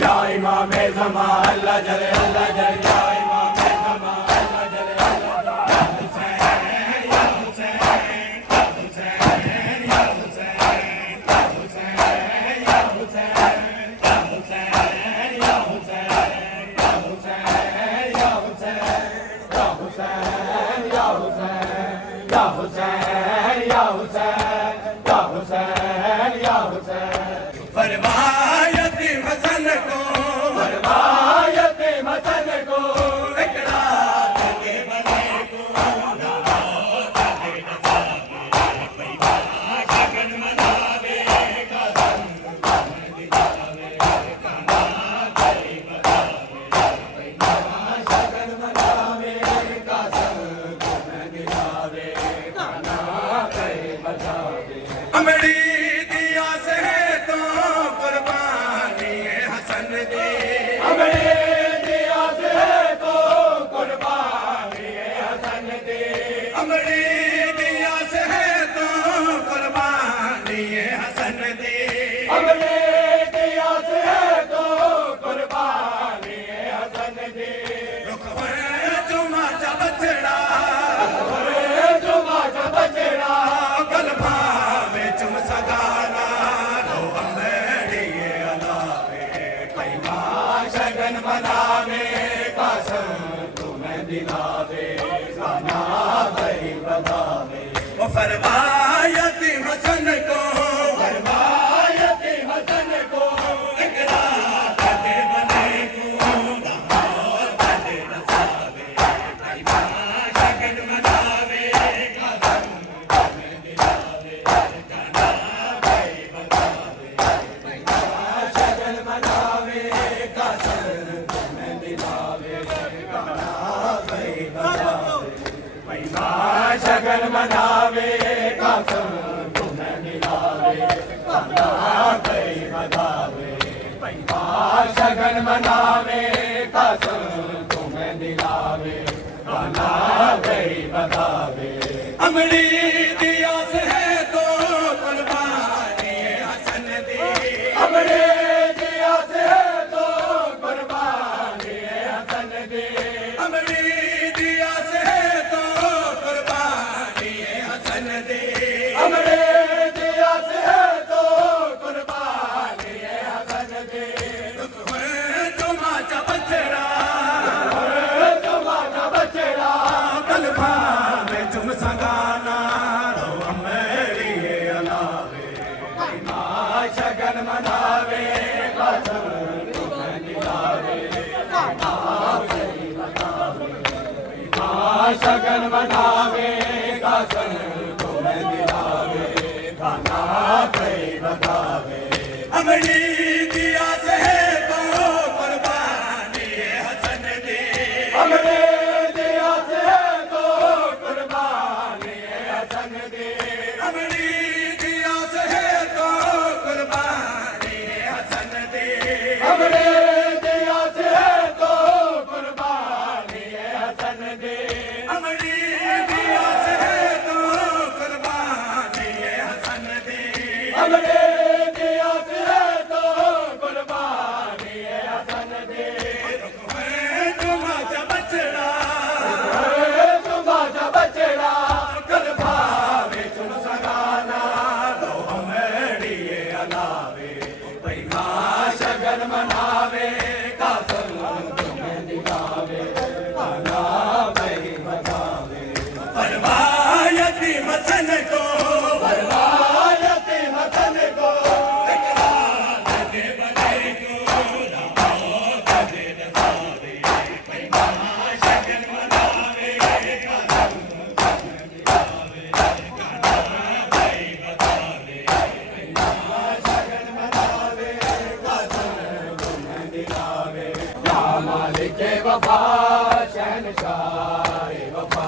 या इमाम ज़मा अल्लाह जले या इमाम ज़मा अल्लाह जले या हुसैन या हुसैन या हुसैन या हुसैन या हुसैन या हुसैन या हुसैन या हुसैन या हुसैन या हुसैन या हुसैन या हुसैन या हुसैन या हुसैन या हुसैन या हुसैन फरमायत हसन को फरमायत हसन को इकरा के बने को शगन मनावे कसम दिलावे काना करी बतावे शगन मनावे कसम दिलावे काना करी बतावे अमड़ी दिया से तो कुर्बानी हसन दी अमड़ी दिया से तो कुर्बानी हसन दी अमड़ी दिया से तो कुर्बानी हसन दी अमड़ी दिया से तो कुर्बानी हसन दी रुख जुमा चा बछड़ा जुमा चा बछड़ा गल भावे चुम सगाना रो अमड़िए अलावे पैमा शगन मनावे कसम तुम्हें दिलावे गाना भई बतावे ओ फरमायत हसन को फरमायत हसन को इकरा के बने को लाहौर बने रसावे पैमा शगन मनावे कसम तुम्हें दिलावे गाना भई बतावे पैमा शगन मनावे कसम तुम्हें दिलावे गाना भई बतावे पैमा शगन मनावे कसम तुम्हें दिलावे गाना भई बतावे पैमा शगन मनावे कसम तुम्हें दिलावे गाना भई बतावे अमड़ी दिया से तो कुर्बानी हसन दी अमड़ी दिया से तो कुर्बानी हसन दी अमड़ी दिया से तो कुर्बानी हसन दी अमड़ी दिया से तो कुर्बानी हसन दी जुमा चा बछड़ा जुमा चा बछड़ा कल भावे चुम सगाना रो अमड़िए अलावे पैमा शगन मनावे कसम तुम्हें दिलावे गाना भई बतावे पैमा शगन मनावे कसम तुम्हें दिलावे गाना भई बतावे अमड़ी दिया से तो कुर्बानी हसन दी अमड़ी दिया से तो कुर्बानी हसन दी अमड़ी दिया से तो कुर्बानी हसन दी अमड़ी दिया से तो कुर्बानी हसन दी अमड़ी दिया से तो कुर्बानी हसन दी अमड़ी दिया से तो कुर्बानी हसन दी जुमा चा बछड़ा जुमा चा बछड़ा कल भावे चुम सगाना रो अमड़िए अलावे पैमा शगन मनावे कसम तुम्हें दिलावे गाना भई बतावे फरमायत हसन को फरमायत हसन को इकरार के बने को लाहौर बने रसावे पैमा शगन मनावे कसम तुम्हें दिलावे गाना भई बतावे पैमा शगन मनावे कसम तुम्हें दिलावे या मालिक वफा शहनशाह वफा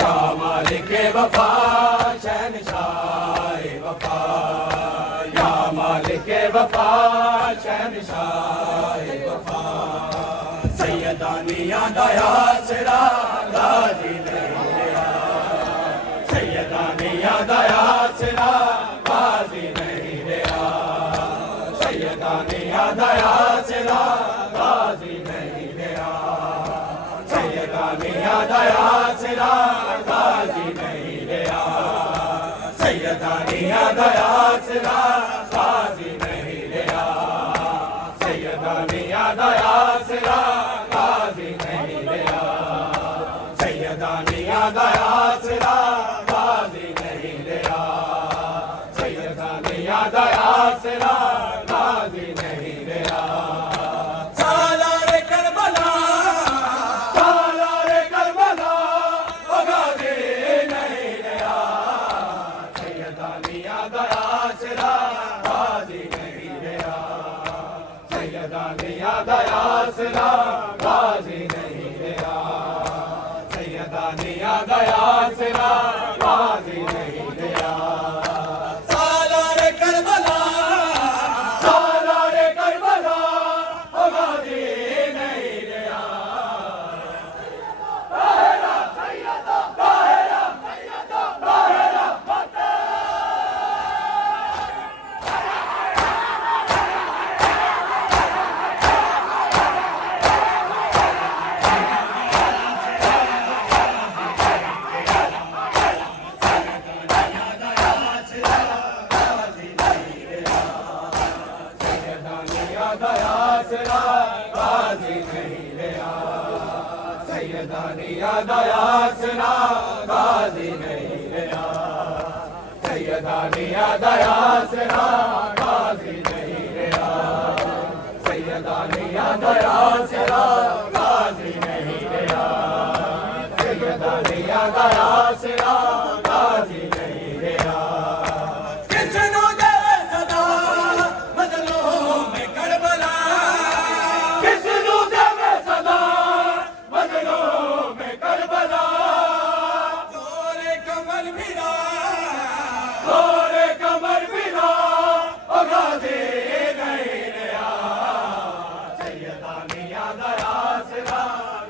या मालिक वफा शहनशाह वफा या मालिक वफा शहनशाह वफा सैयदानिया दया सिरा गाजी नहीं रहा सैयदानिया दया सिरा गाजी नहीं रहा सैयदानिया दया सिरा गाजी नहीं गया सैयदानिया दया सिरा गाजी नहीं गया सैयदानिया दया सिरा गाजी नहीं गया सैयदानिया दया सिरा गाजी नहीं गया सैयदानिया दया सिरा गाजी नहीं गया सैयदानिया दया सिरा गाजी नहीं गया सालारे करबला ओ गाजी नहीं गया सैयदानिया दया सिरा गाजी नहीं गया सैयदानिया दया सिरा गाजी नहीं गया सैयदानिया दया सिरा गाजी नहीं गया सालारे करबला ओ गाजी नहीं गया ताहिरा सैयदा ताहिरा सैयदा ताहिरा दया सिरा गाजी नहीं गया सैयदानिया दया सिरा गाजी नहीं गया सैयदानिया दया सिरा गाजी नहीं गया सैयदानिया दया सिरा गाजी नहीं गया सैयदानिया दया सिरा गाजी नहीं गया किसनु देवे सदा मजलूम करबला किसनु देवे सदा मजलूम करबला तोरे कमर बिना ओ गाजी नहीं गया सैयदानिया दया सिरा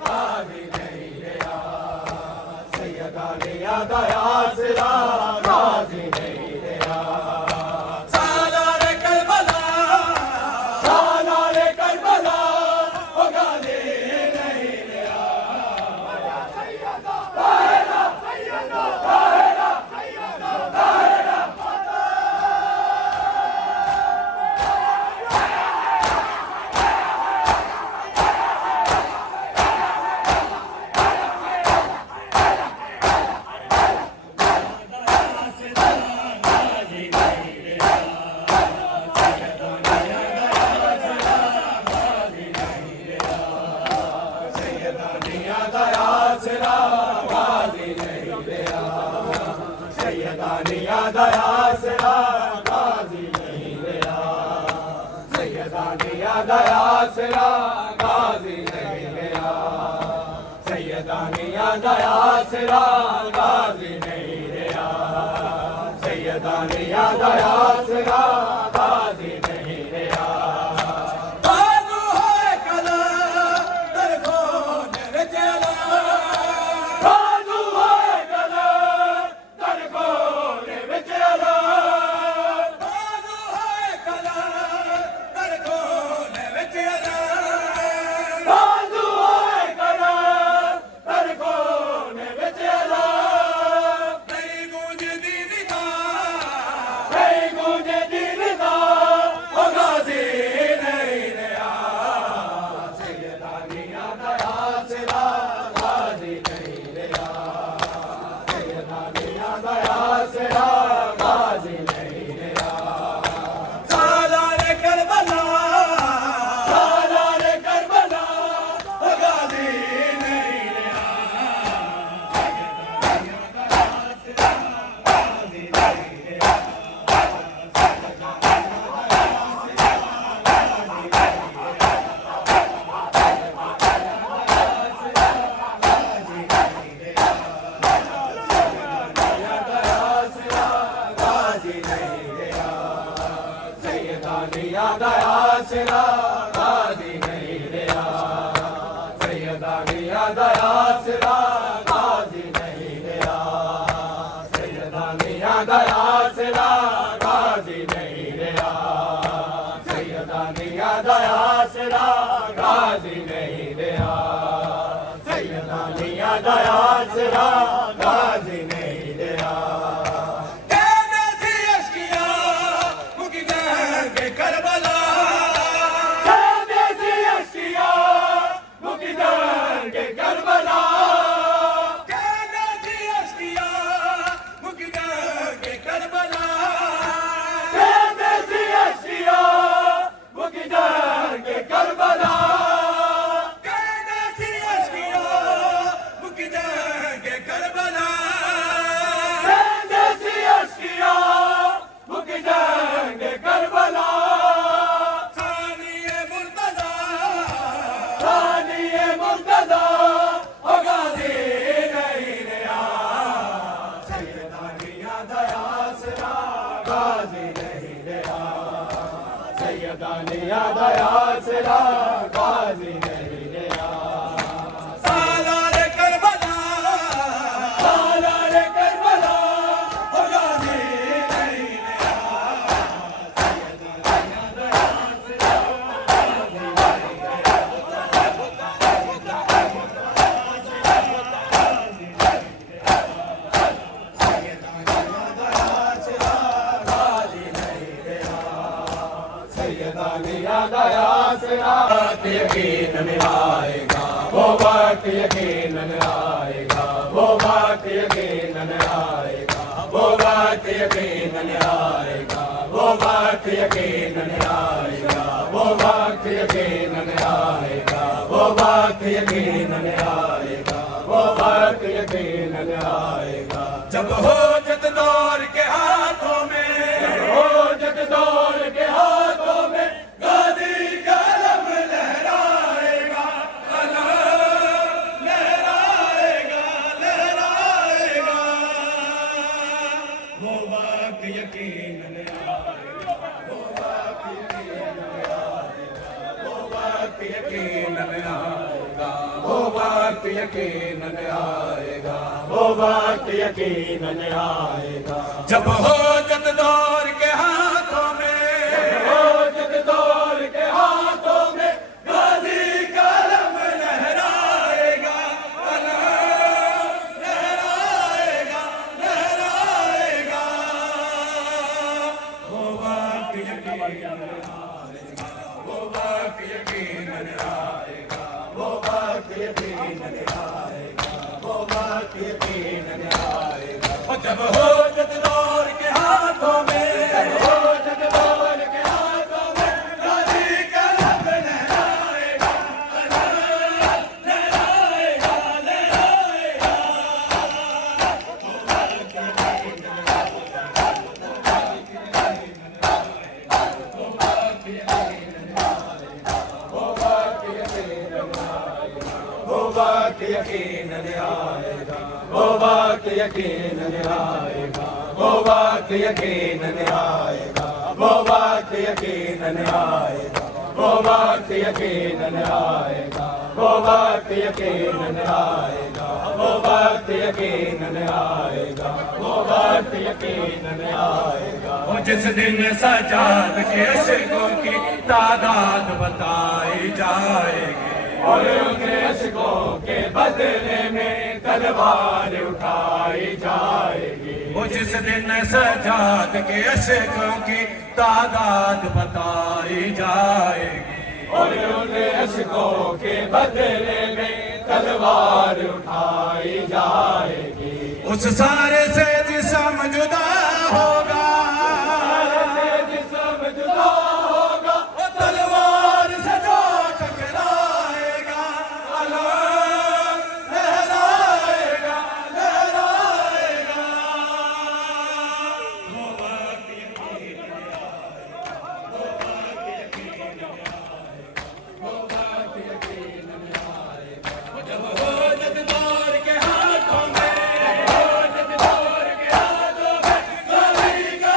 गाजी नहीं गया सैयदानिया दया सिरा गाजी नहीं गया सालारे करबला ओ गाजी नहीं गया सैयदा ताहिरा सैयदा ताहिरा सैयदा ताहिरा सैयदानिया दया सिरा गाजी नहीं गया सैयदानिया दया सिरा गाजी नहीं गया सैयदानिया दया सिरा गाजी नहीं गया सैयदानिया दया सिरा गाजी नहीं गया सैयदानिया दया सिरा गाजी नहीं गया बाजू है कला दरखो ने चला बाजू है कला दरखो ने चला बाजू है कला दरखो ने चला बाजू है कला दरखो ने चला नहीं गूंज दी निगाह आसरा गाजी नहीं रहा, सैयदानिया दा आसरा गाजी नहीं रहा। कहने सी अश्किया मुक जाएंगे करबला, कहने सी अश्किया मुक जाएंगे करबला, कहने सी अश्किया मुक जाएंगे करबला, कहने सी अश्किया मुक जाएंगे करबला, कहने सी अश्किया मुक जाएंगे करबला, कहने सी अश्किया मुक जाएंगे करबला। सानिए मुर्तजा, सानिए मुर्तजा ओ गाजी नहीं रहा, सैयदानिया दा आसरा गाजी नहीं रहा, सैयदानिया दा आसरा गाजी नहीं रहा। सालारे करबला, सालारे करबला ओ गाजी नहीं रहा, सैयदानिया दा आसरा गाजी नहीं रहा, सैयदानिया दा आसरा वक्त यकीन में आएगा, वो वक्त यकीन में आएगा, वो वक्त यकीन में आएगा, वो वक्त यकीन में आएगा, वो वक्त यकीन में आएगा, वो वक्त यकीन में आएगा, वो वक्त यकीन में आएगा, वो वक्त यकीन में आएगा। जब हो जत दौर के हाथों में, जब हो जत दौर के हाथों में गाजी का अलम लहराएगा, अलम लहराएगा, लहराएगा, वो वक्त यकीन में आएगा, वो वक्त यकीन में आएगा, वो वक्त यकीन में आएगा, वो वक्त यकीन में आएगा, वो वक्त यकीन में आएगा। जब हो जत दौर के हाथों में, जब हो जत दौर के हाथों में गाजी का अलम लहराएगा, अलम लहराएगा, लहराएगा, वो वक्त यकीन में आएगा, वो वक्त यकीन में आएगा, वो वक्त यकीन में आएगा, वो वक्त यकीन में आएगा। और जब हो जत दौर के हाथों में, जब हो जत दौर के हाथों में गाजी का अलम लहराएगा, अलम लहराएगा, लहराएगा, वो वक्त यकीन में आएगा, वो वक्त यकीन में आएगा, वो वक्त यकीन में आएगा, वो वक्त यकीन में आएगा, वो वक्त यकीन में आएगा, वो वक्त यकीन में आएगा, वो वक्त यकीन में आएगा, वो वक्त यकीन में आएगा, वो वक्त यकीन में आएगा, वो वक्त यकीन में आएगा, वो वक्त यकीन में आएगा। वो जिस दिन सजाद के अशकों की तादाद बताई जाएगी, और उनके अशकों के बदले में तलवार उठाई जाएगी। वो जिस दिन सजाद के अशकों की तादाद बताई जाएगी, और उनके अशकों के बदले में तलवार उठाई जाएगी। उस सारे से जिस्म जुदा होगा, से जिस्म जुदा होगा, वो तलवार से जो टकराएगा, अलम लहराएगा, लहराएगा, वो वक्त यकीन में आएगा, वो वक्त यकीन में आएगा, वो वक्त यकीन में आएगा। जब हो जत दौर के हाथों में, हो जत दौर के हाथों में गाजी का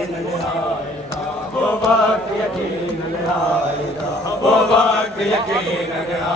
यकीन आएगा, वो वक्त यकीन आएगा, वो वक्त यकीन आएगा,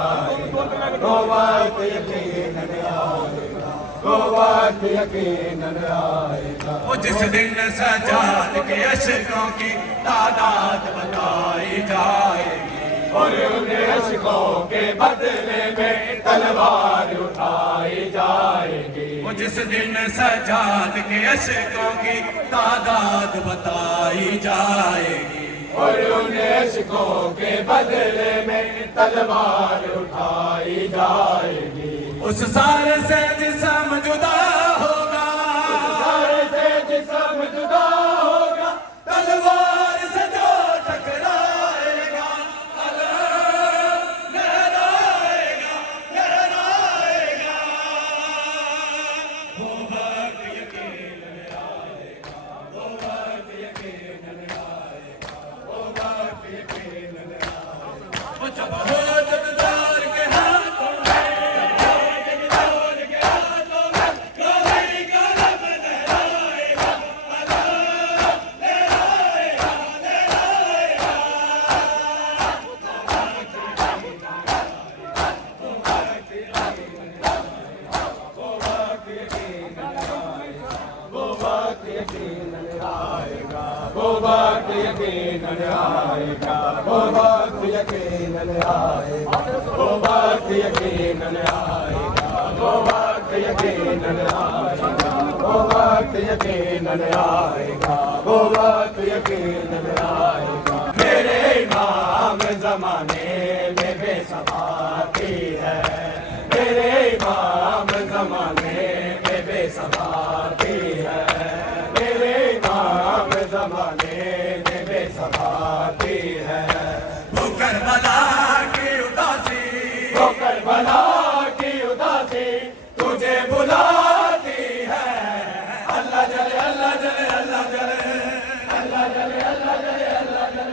वो वक्त यकीन आएगा, वो वक्त यकीन आएगा। वो जिस दिन सजाद के अशकों की तादाद बताई जाएगी और उन्हें अशकों के बदले में तलवार उठाई जाएगी। वो जिस दिन सजाद के अशकों की तादाद बताई जाएगी और उन्हें अशकों के बदले में तलवार उठाई जाएगी। उस सारे से जिस्म जुदा होगा, उस सारे से जिस्म जुदा होगा, तलवार से जो टकराएगा, लहराएगा, लहराएगा। वो वक्त यकीन आएगा, वो वक्त यकीन आएगा, वो वक्त यकीन आएगा। वो जब हो जददार के हाथों वो वक्त यकीन आएगा, वो वक्त यकीन आएगा, वो वक्त यकीन आएगा, वो वक्त यकीन आएगा, वो वक्त यकीन आएगा, वो वक्त यकीन आएगा। मेरे इमाम ज़माने में बेसबाकी है, मेरे इमाम ज़माने में बेसबाकी है, मेरे इमाम ज़माने में बेसबाकी है। वो करबला की उदासी, वो करबला की उदासी तुझे बुलाती है। अल्लाह जले, अल्लाह जले, अल्लाह जले, अल्लाह जले, अल्लाह जले, अल्लाह जले।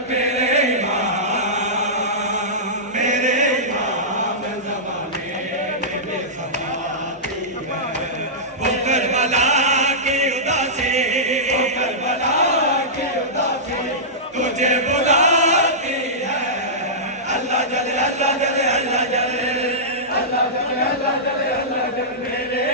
मेरे इमाम ज़माने में बेसबाकी है। वो करबला की उदासी, वो करबला की उदासी तुझे बुलाती है। अल्लाह जले, अल्लाह जले, अल्लाह जले, अल्लाह जले, अल्लाह जले, अल्लाह जले। मेरे